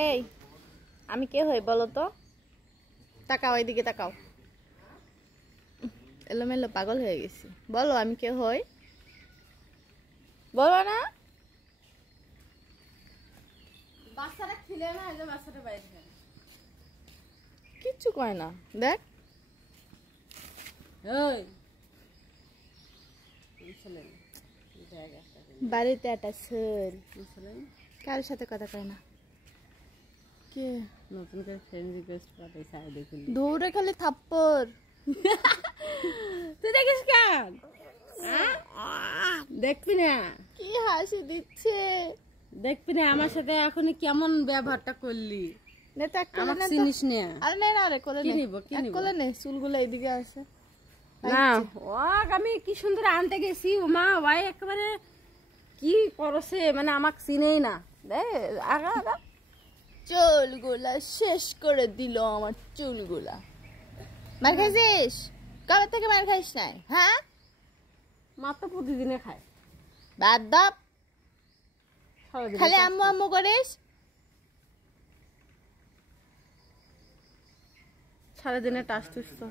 এই আমি কে হই বলো তো? তাকাও, এইদিকে তাকাও। এলোমেলো পাগল হয়ে গেছি। বলো আমি কে হই? বলো না। বাচ্চাটা খিলে না, এই যে বাচ্চাটা বাইরে কিচ্ছু কয় না। দেখ বাড়িতে একটা ছেল কার সাথে কথা কয় না। কে নতুন করে ফ্রেন্ড রিকোয়েস্ট পাঠাইছে আই দেখুন দৌড়ে খালি থাপ্পড়। তুই দেখিস কেন? দেখবি না কি হাসি দিচ্ছে। দেখবি না আমার সাথে এখন কেমন ব্যবহারটা করলি? নে তো এক কোলে আমার নে তো। চিনিস না। আরে নে না, আরে কোলে কি নে। নিব, কি এক নিব? কোলে নে, চুলগুলো এইদিকে আছে। না আমি কি সুন্দর আনতে গেছি, মা ভাই একেবারে কি করছে, মানে আমাকে চিনেই না। আগা আগা চুলগুলা শেষ করে দিল আমার চুলগুলা। মার খাইছিস? কবে থেকে মার খাইস নাই? হ্যাঁ মাত্র প্রতিদিনে খায়। বাদ দাও, সারাদিনে খালি কাজ আম্মু আম্মু করিস। সারাদিনে টাস টুস তো